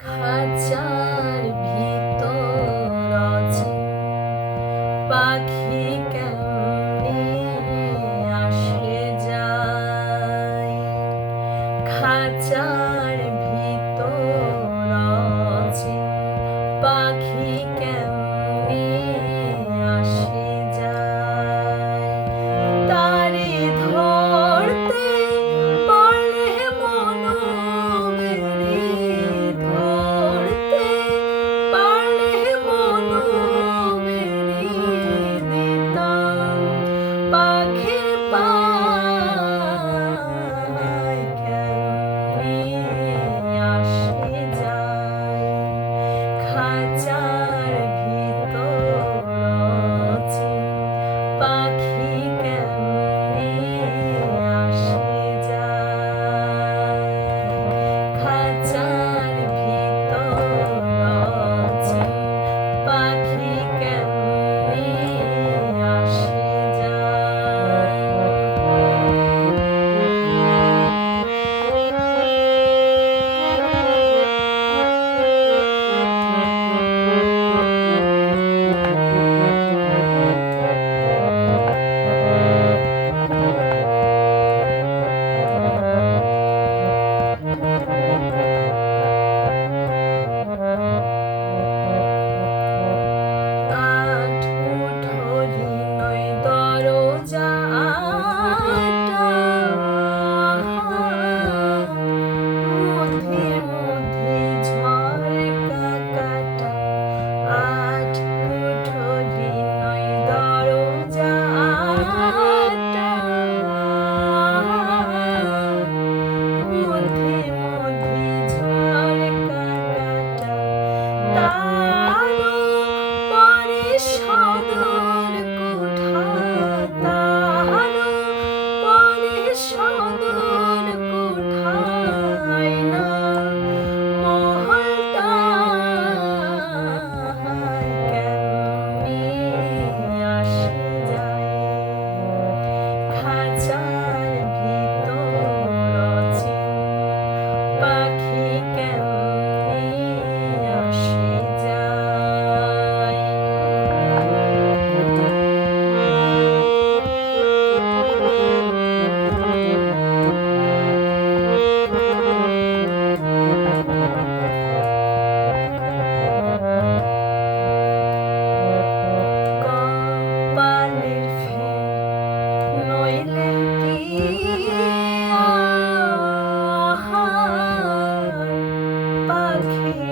খাঁচার ভিতর অচিন পাখি কেমনি আসে যায়। খাঁচার ভিতর অচিন পাখি কেমনি আসে যায়। তারে ধরতে পারলে মনো বেরি ধরতে পারলে মনো বেরি দিতাম পাখির পায় কেমনি আসে যায়। খাঁচার ভিতর অচিন পাখি কেমনি আসে যায়। খাঁচার ভিতর অচিন পাখি কেমনি আসে যায়। সদর কোঠা তাহারও পরে সদর কোঠায় না মহলটায় কেমনি আসে যায়। খাঁচার ভিতর অচিন পাখি কেমনি আসে যায়। কপালের ফের নইলে কি আর পাখি